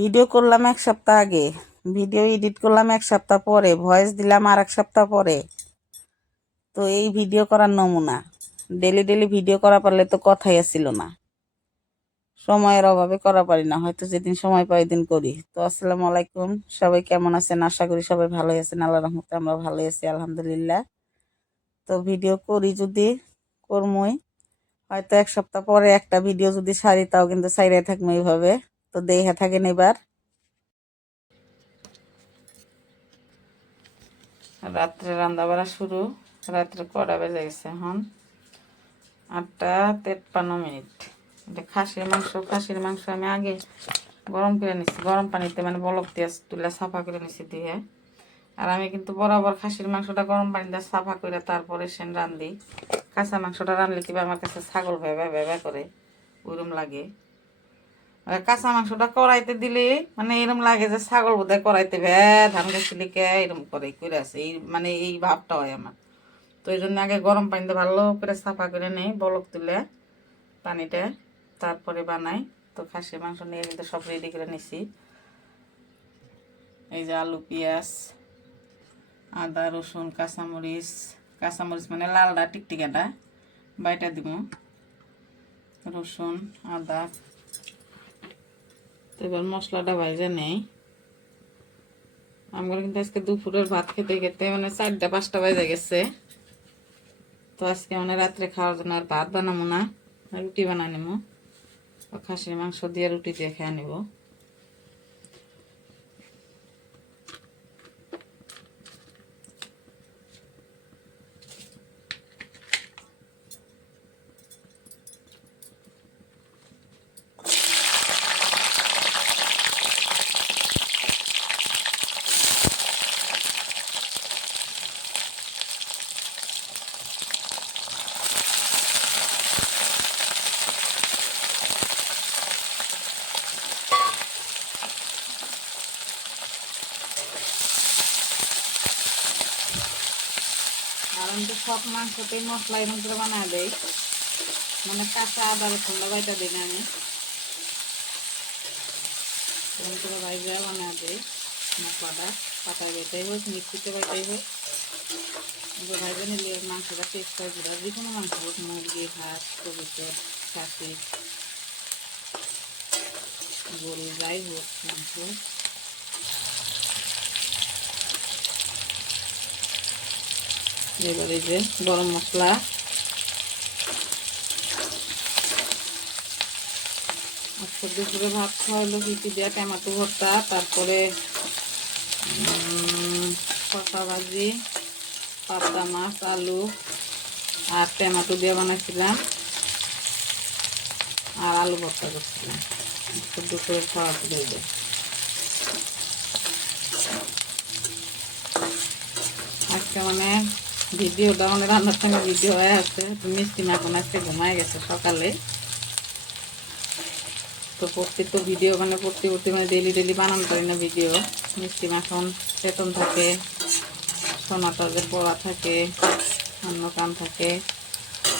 Video করলাম এক সপ্তাহ আগে। ভিডিও এডিট করলাম এক সপ্তাহ পরে। ভয়েস দিলাম আর এক সপ্তাহ পরে। তো এই ভিডিও করার নমুনা। ডেলি ডেলি ভিডিও করা পারলে তো কথাই আসছিল না। সময়ের অভাবে করা পারি না। হয়তো যেদিন সময় পাই দিন করি। তো আসসালামু আলাইকুম। সবাই কেমন আছেন? আশা করি সবাই ভালোই আছেন। আল্লাহ রহমতে আমরা ভালোই আছি, আলহামদুলিল্লাহ। তো ভিডিও করি যদি, করমই। হয়তো এক সপ্তাহ পরে একটা ভিডিও যদি সারি, তাও কিন্তু সাইডে থাকব এইভাবে। তো দেখে থাকেন এবার। রাত্রে রান্না বাড়া শুরু, রাত্রে কটা বেজে গেছে এখন? আটটা তেপ্পান্ন মিনিট। এটা খাসির মাংস খাসির মাংস আমি আগে গরম করে নিছি, গরম পানিতে মানে বলক দিয়ে তুলে সাফা করে নিছি দিয়ে। আর আমি কিন্তু বরাবর খাসির মাংসটা গরম পানিতে সাফা করে তারপরে সেন রান্ধি। কাঁচা মাংসটা রানলে কিবা আমার কাছে ছাগল ভেবে ভেবে করে ওইরম লাগে। কাঁচা মাংসটা কড়াইতে দিলে মানে এরম লাগে যে ছাগল বোধহয় কড়াইতে ভে ধান গেছিলি কে এরম করে করে আছে। এই মানে এই ভাবটা হয় আমার। তো এই জন্য আগে গরম পানিতে ভালো করে সাফা করে নেই, বলক তুলে পানিটা তারপরে বানাই। তো খাসির মাংস নিয়ে কিন্তু সব রেডি করে নিছি। এই যে আলু, পেঁয়াজ, আদা, রসুন, কাঁচামরিচ কাঁচামরিচ মানে লালডা, টিকটিকাটা, বাইটা দিব রসুন, আদা তো এবার মশলাটা ভাইজা নেই। আমরা কিন্তু আজকে দুপুরের ভাত খেতে খেতে মানে চারটা, পাঁচটা বাজে গেছে। তো আজকে মানে রাত্রে খাওয়ার জন্য আর ভাত বানাবো না, রুটি বানাই নিবো। খাসির মাংস দিয়ে রুটি দিয়ে খেয়ে নেব। আমি তো সব মাংসতেই মশলা এরকম করে বানা দেয় মানে কাঁচা আদা রসুনটা বাইটা দিই না আমি। এরকম করে বানা দেয় মশলাটা, পাতায় বাইটাই হোক, মিক্সিতে বাইটাই হোক। ভাইজা নিলে মাংসটা টেস্ট হয় যেটা যে কোনো মাংস হোক, মুরগি, হাঁস, কবিতর খাসি গরু, যাই হোক মাংস। এবার এই যে গরম মশলা। দুপুরে ভাত খাওয়াইলো কিছু দেওয়া টমেটো ভর্তা, তারপরে শসা ভাজি পাতা মাছ, আলু আর টমেটো দিয়ে বানাইছিলাম আর আলু ভর্তা করছিলাম। দুপুরে খাওয়া দিয়ে আজকে মানে ভিডিওটা মানে রান্নার সঙ্গে ভিডিও হয়ে আছে। তো মিষ্টি মাখন আজকে ঘুমায় গেছে সকালে। তো প্রত্যেক তো ভিডিও মানে পড়তে পড়তে মানে ডেলি ডেলি বানানো পারি না ভিডিও। মিষ্টি মাখন চেতন থাকে সোনাটাদের পড়া থাকে অন্য কাম থাকে।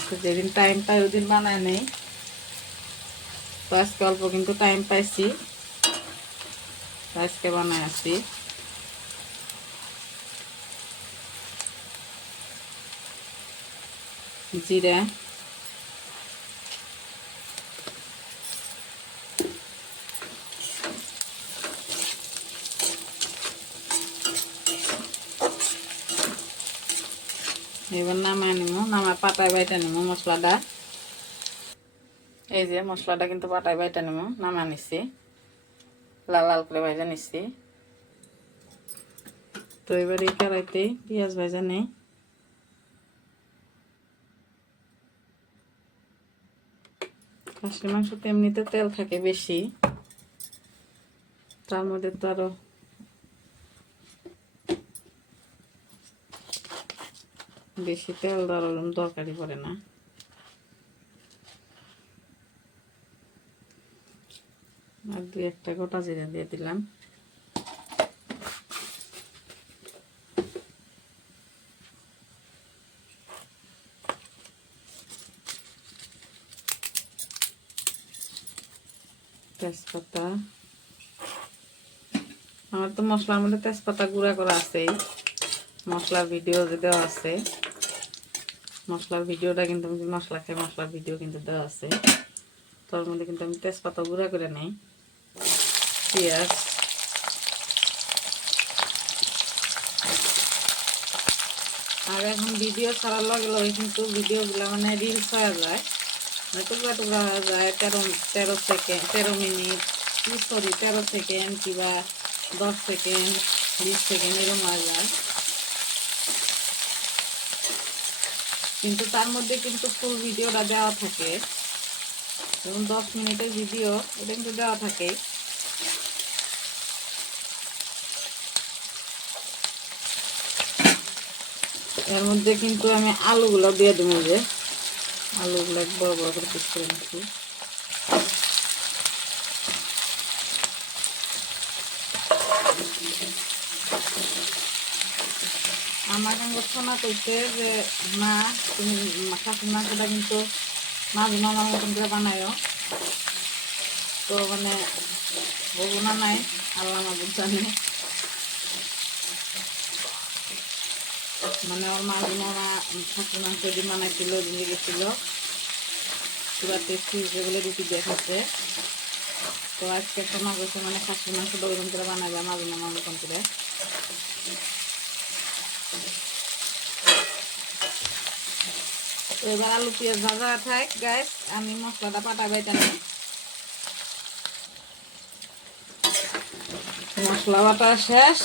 তো যেদিন টাইম পাই ওদিন বানায় নেই। তো আজকে অল্প কিন্তু টাইম পাইছি। আজকে বানায় আসি জিরা। এবার নামায় নিব নামায় পাটায় বাইটা নিব মশলাটা। এই যে মশলাটা কিন্তু পাটায় বাইটা নিব নামা নিচ্ছি লাল লাল করে ভাজা নিচ্ছি তো এবার এই কড়াইতে পেঁয়াজ ভাজা নেই। খাসির মাংস তো এমনিতে তেল থাকে বেশি। তার মধ্যে তো আরও বেশি তেল দেওয়ার দরকারই পড়ে না। আর দু একটা গোটা জিরা দিয়ে দিলাম। তেজপাতা। আমার তো মশলার মধ্যে তেজপাতা গুঁড়া করা আছেই। মশলার ভিডিও দেওয়া আছে। মশলার ভিডিওটা কিন্তু আমি মশলা খাই মশলার ভিডিও কিন্তু দেওয়া আছে। তার মধ্যে কিন্তু আমি তেজপাতা গুঁড়া করে নেই। পেঁয়াজ। আর এখন ভিডিও ছাড়ার লগে লগে কিন্তু ভিডিওগুলো মানে রিলস হয়ে যায়। টুকরা টুকরা হয়ে যায় তেরো তেরো সেকেন্ড তেরো মিনিট সরি তেরো সেকেন্ড কিংবা দশ সেকেন্ড বিশ সেকেন্ড এরকম হয়ে যায় কিন্তু তার মধ্যে কিন্তু ফুল ভিডিওটা দেওয়া থাকে যেমন দশ মিনিটের ভিডিও এটা কিন্তু দেওয়া থাকে এর মধ্যে কিন্তু আমি আলুগুলো দিয়ে দেবো যে আলুগুলো বড় বড় করে পিস করে নিচ্ছি। আমার শোনা করছে যে, মা, তুমি খাসির মাংসটা কিন্তু মাছ মামার মতন করে বানায়ও। তো মানে বলব নাই, আল্লাহ মাবুদ জানে। মানে ওর মা মামা খাসির মাংস দিয়ে বানাইছিল দিয়ে গেছিল। পুরা টেস্টি বলে রুটি দিয়ে খাচ্ছে। তো আজকে শোনা করছে মানে খাসির মাংসটা ওইরকম করে বানাবে মাঝে মামার মতন করে। তো এবার আলু, পেঁয়াজ ভাজা থাক গাছ আমি মশলাটা বাইটা নিই মশলা বাটা শেষ।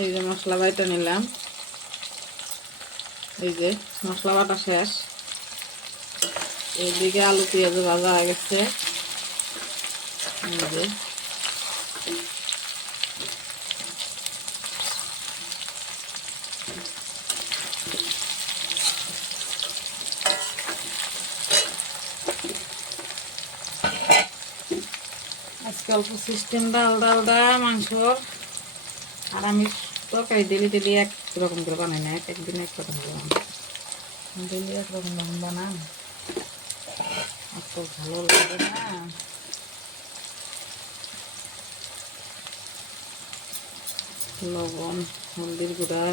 এই যে মশলা বাইটা নিলাম। এই যে মশলা বাটা শেষ। এইদিকে আলু, পেঁয়াজ ভাজা হয়ে গেছে। এই যে। আজকে অল্প সিস্টেম ডাল ডাল দা মাংস আর আমি তরকারি ডেলি ডেলি এক রকম করে বানাই না, এক একদিন এক রকম করে বানাই। ডেলি এক রকম রকম বানান। আর তো ভালো লাগে না। লবণ, হলদির গুঁড়া।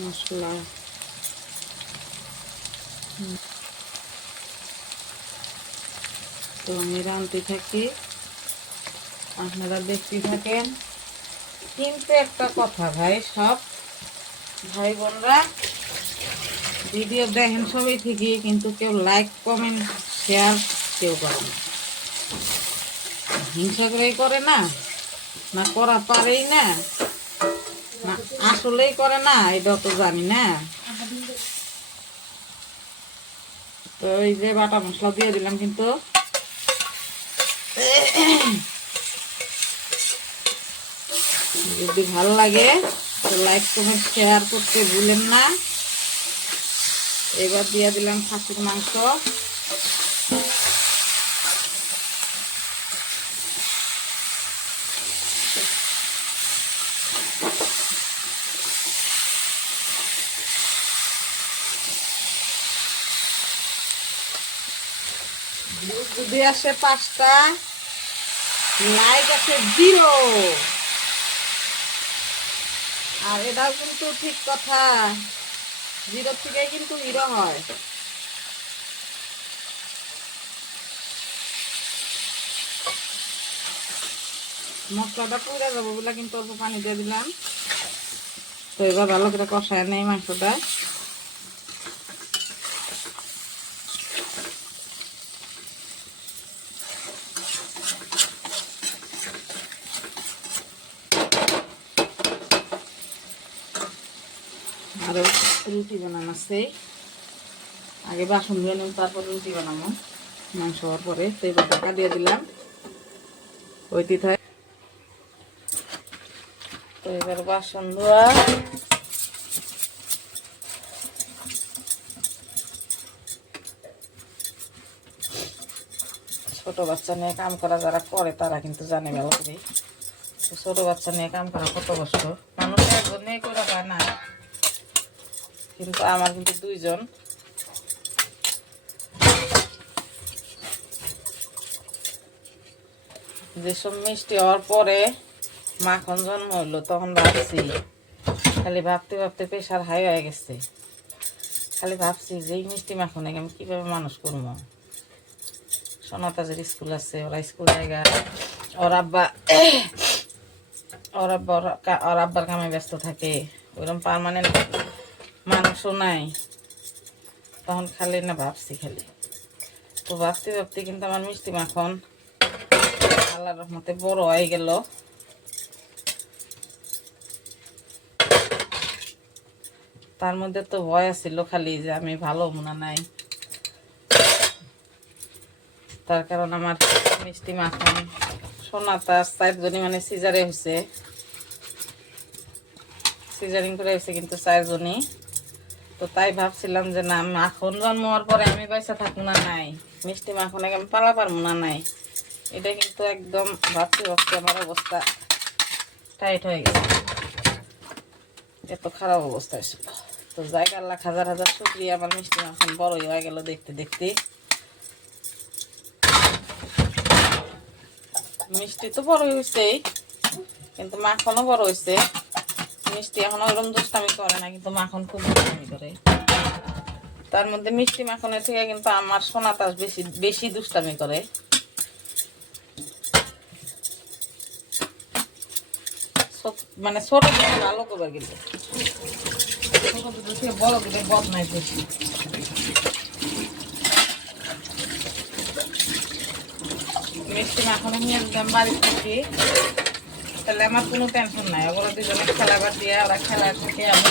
মশলা। তো আমি রাঁধতে থাকি। আপনারা দেখতে থাকেন। কিন্তু একটা কথা ভাই, সব ভাই বোনরা ভিডিও দেখেন সবাই ঠিকই, কিন্তু কেউ লাইক কমেন্ট শেয়ার কেউ করে না। হিংসা করেই করে না না করা পারেই না না আসলেই করে না, এটা তো জানি না। তো এই যে বাটা মশলা দিয়ে দিলাম কিন্তু যদি ভালো লাগে লাইক কমেন্ট শেয়ার করতে ভুলেন না। এবার দিয়ে দিলাম খাসির মাংস। যদি আসে পাঁচটা, লাইক আছে জিরো। আর এটাও কিন্তু ঠিক কথা। জিরো থেকে কিন্তু হিরো হয়। মশলাটা পুড়ে যাব বলে কিন্তু অল্প পানি দিয়ে দিলাম। তো এবার ভালো করে কষায় নেই মাংসটা। আরও রুটি বানানো আছে। আগে বাসন ধুয়ে নিলাম, তারপর রুটি বানাবো। মাংস হওয়ার পরে তো এবার ঢাকা দিয়ে দিলাম। ওইটি থাক তো এবার বাসন ধোয়া। ছোট বাচ্চা নিয়ে কাম করা যারা করে, তারা কিন্তু জানে ভালো করে ছোট বাচ্চা নিয়ে কাম করা কত কষ্ট? মানুষ একজন নিয়ে করে পায় না। কিন্তু আমার কিন্তু দুইজন। যেসব মিষ্টি হওয়ার পরে মাখন জন্ম হইল, তখন ভাবছি, খালি ভাবতে ভাবতে পেশার হাই হয়ে গেছে। খালি ভাবছি যে মিষ্টি মাখন আমি কীভাবে মানুষ করব? সনাতাজের স্কুল আছে, ওরা স্কুল জায়গা। ওর আব্বা ওর আব্বা, ওর আব্বার কামে ব্যস্ত থাকে, ওইরকম পারমানেন্ট মানুষও নাই। তখন খালি না ভাবছি খালি। তো ভাবতে ভাবতে কিন্তু আমার মিষ্টি মাখন আল্লাহর রহমতে বড় হয়ে গেল। তার মধ্যে তো ভয় আছিল খালি যে আমি ভালো মনে নাই। তার কারণ আমার মিষ্টি মাখন সোনা তার চারজনই মানে সিজারে হয়েছে সিজারিং করে হয়েছে কিন্তু চারজনই তো তাই ভাবছিলাম যে না মাখন জন্ম হওয়ার পরে আমি পয়সা থাকব না, নাই। মিষ্টি মাখন আমি পালা পারব না, নাই। এটা কিন্তু একদম ভাবতে ভাবতে আমার অবস্থা টাইট হয়ে গেছে। এত খারাপ অবস্থা ছিল। তো জায়গা লাখ হাজার হাজার শুক্রিয়া, আমার মিষ্টি মাখন বড়ই হয়ে গেল দেখতে দেখতে। মিষ্টি তো বড় হয়েছেই কিন্তু মাখনও বড় হয়েছে মিষ্টি এখন ওরকম দুষ্টামি করে না, কিন্তু মাখন খুব দুষ্টামি করে। তার মধ্যে মিষ্টি মাখনের থেকে কিন্তু আমার সোনা তাস বেশি বেশি দুষ্টামি করে। মানে ছোট থেকে ভালো করবে কিন্তু। ছোট থেকে বড় বদমাইশ বেশি। মিষ্টি মাখনে নিয়ে বাড়ি থাকি তাহলে আমার কোনো টেনশন নাই। ওগুলো দুজনে খেলাবার দিয়ে ওরা খেলা থেকে আমি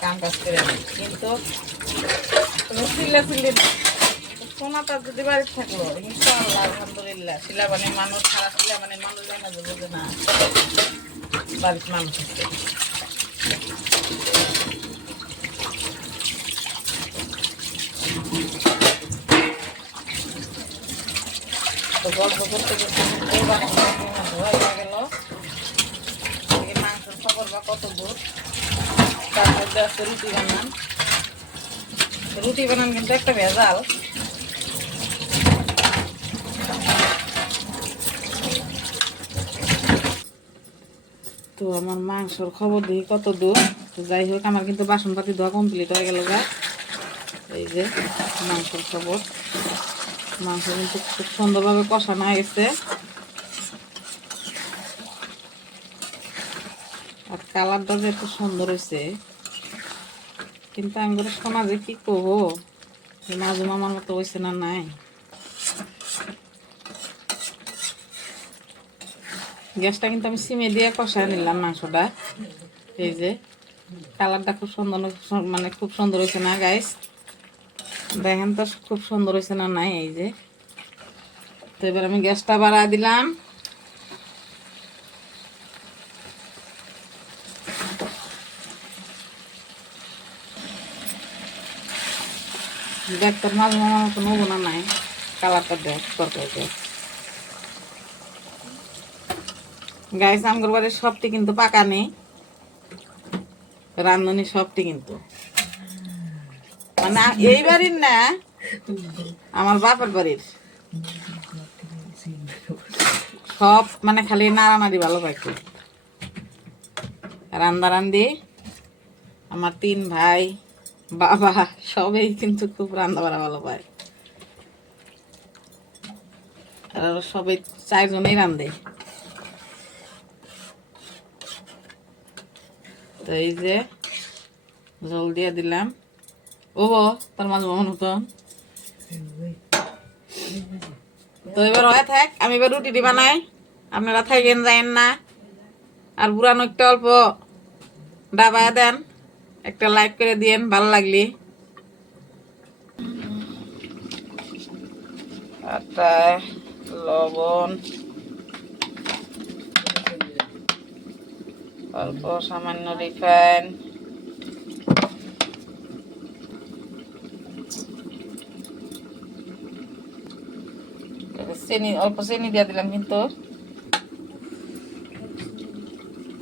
কাম- কাজ করে নিই। কিন্তু তুমি চিল্লা চিল্লি না। সোনাটা যদি বাড়ি থাকল, ইনশাআল্লাহ, আলহামদুলিল্লাহ। শিলা মানে মানুষ খারাপ শিলা মানে মানুষ জানা যাবে না বাড়িতে মানুষ তো গল্প করতে করতে এই বাসনটা আমার ধোয়া হয়ে গেল এদিকে মাংসের খবর কত দূর তার মধ্যে আছে রুটি বানান। রুটি বানান কিন্তু একটা ভেজাল। তো আমার মাংসর খবর দেখি কত দূর তো যাই হোক, আমার কিন্তু বাসনপাতি ধোয়া কমপ্লিট হয়ে গেল গা। এই যে মাংসর খবর। মাংস কিন্তু খুব সুন্দরভাবে কষানো হয়ে গেছে আর কালারটা যে এত সুন্দর হয়েছে কিন্তু আমি শোনা যে কি করব মাজু মামার মতো হয়েছে না নাই? গ্যাসটা কিন্তু আমি সিমে দিয়ে কষায় নিলাম মাংসটা। এই যে, কালারটা খুব সুন্দর মানে খুব সুন্দর হয়েছে না গাইস দেখেন তো, খুব সুন্দর হয়েছে না নাই, এই যে। তো এবার আমি গ্যাসটা বাড়া দিলাম। দেখ তোর মাঝে মামার মতো নেব না নাই, কালারটা দেখ, তরকারি দেখ। গাইস আমগর বাড়ির সবটি কিন্তু পাকা নেই, রান্ধনি সবটি কিন্তু। মানে এই বাড়ির না, আমার বাপের বাড়ির। সব মানে খালি নাড়ানাড়ি ভালো পাইছে রান্দা রান্দি আমার তিন ভাই বাবা, সবাই কিন্তু খুব রান্না বাড়া ভালো পায়। আর সবাই চারজনেই রান্ধে তো এই যে জল দিয়ে দিলাম। ও তোর মাঝে মন মতন তো এবার হয়ে থাক, আমি এবার রুটি বানাই। আপনারা থাকেন, যায়েন না। আর বুড়ানো একটা অল্প। ডাবায় দেন। একটা লাইক করে দিয়েন, ভালো লাগলি। আটা লবণ। অল্প সামান্য রিফাইন চিনি, অল্প চিনি দিয়ে দিলাম কিন্তু।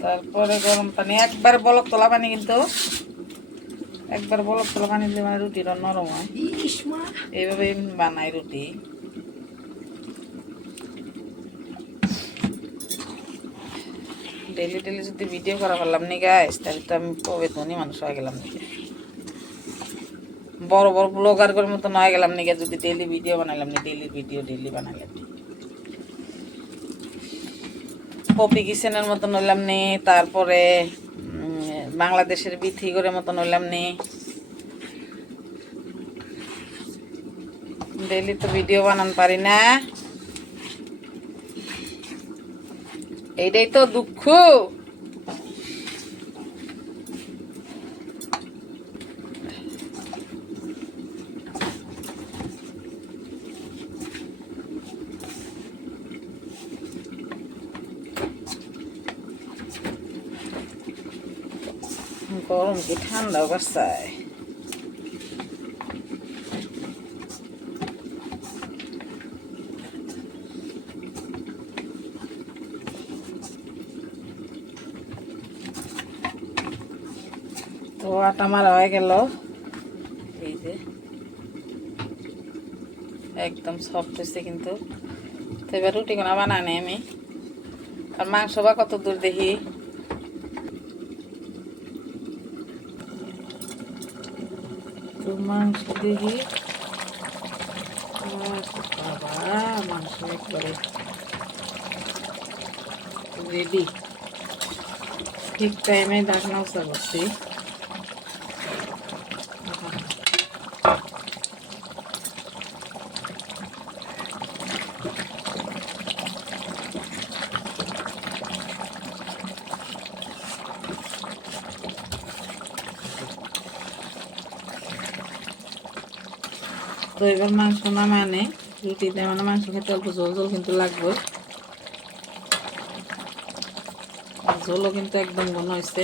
তারপরে গরম পানি, একবার বলক তোলা পানি কিন্তু। একবার বলক তোলা পানি দিলে মানে রুটিটা নরম হয়। এইভাবে বানাই রুটি। ডেলি ডেলি যদি ভিডিও করা পারলাম নি গাইস তাহলে তো আমি কবে ধনী মানুষ হয়ে গেলাম নাকি? বড় বড় ব্লগার করে মতো নয় গেলাম নাকি? যদি ডেলি ভিডিও বানাইলাম নি ডেলি ভিডিও ডেলি বানাইলাম পপি কিচেনের মতন হইলাম নি তারপরে বাংলাদেশের বিথি করে মতন হইলাম নি। ডেলি তো ভিডিও বানান পারি না। এইটাই তো দুঃখ। গরম কি ঠান্ডা অবস্থায়? তো আটা মারা হয়ে গেল। এই যে। একদম সফট হয়েছে কিন্তু। তো এবার কোনা বানানি আমি। আর মাংস বা কত দূর দেখি? তো মাংস দেখি বাবা মাংস একবারে রেডি ঠিক টাইমে ঢাকনা উঁচা এবার মাংস না মানে রুটিতে মানে মাংস খেতে অল্প জল জল কিন্তু লাগবে। ঝোলও কিন্তু একদম ঘন হয়েছে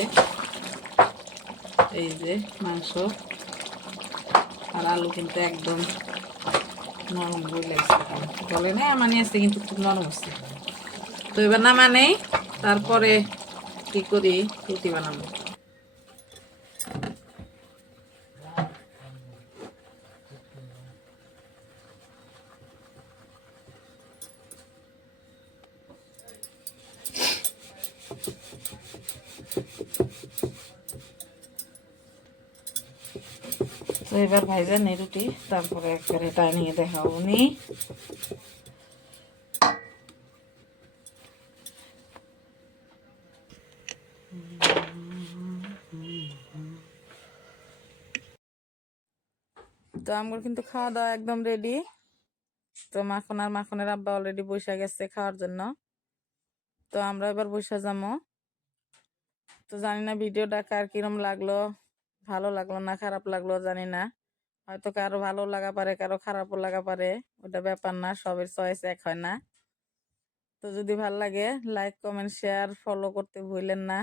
এই যে মাংস। আর আলু কিন্তু একদম নরম হয়ে লাগছে বলে না মানে আছে কিন্তু খুব নরম হচ্ছে তো এবার না মানে তারপরে কি করি? রুটি বানাবো। তো এবার ভাইজা এই রুটি তারপরে একবারে টাইনিয়ে দেখাবো নি। তো আমার কিন্তু খাওয়া দাওয়া একদম রেডি তো মাখন আর মাখনের আব্বা অলরেডি বসে গেছে খাওয়ার জন্য। তো আমরা এবার বসে যাব তো জানি না ভিডিওটা কার কিরম লাগল। ভালো লাগল না, খারাপ লাগল জানি না। হয়তো কারও ভালো লাগা পারে, কারও খারাপও লাগা পারে, ওটা ব্যাপার না, সবের চয়েস এক হয় না। তো যদি ভালো লাগে লাইক কমেন্ট শেয়ার ফলো করতে ভুলেন না।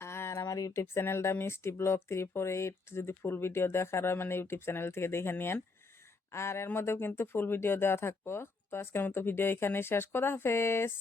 আর আমার ইউটিউব চ্যানেলটা মিষ্টি ব্লগ থ্রি ফোর এইট যদি ফুল ভিডিও দেখার হয় মানে ইউটিউব চ্যানেল থেকে দেখে নিয়েন। আর এর মধ্যেও কিন্তু ফুল ভিডিও দেওয়া থাকব। তো আজকের মতো ভিডিও এখানে শেষ। করা হাফেজ!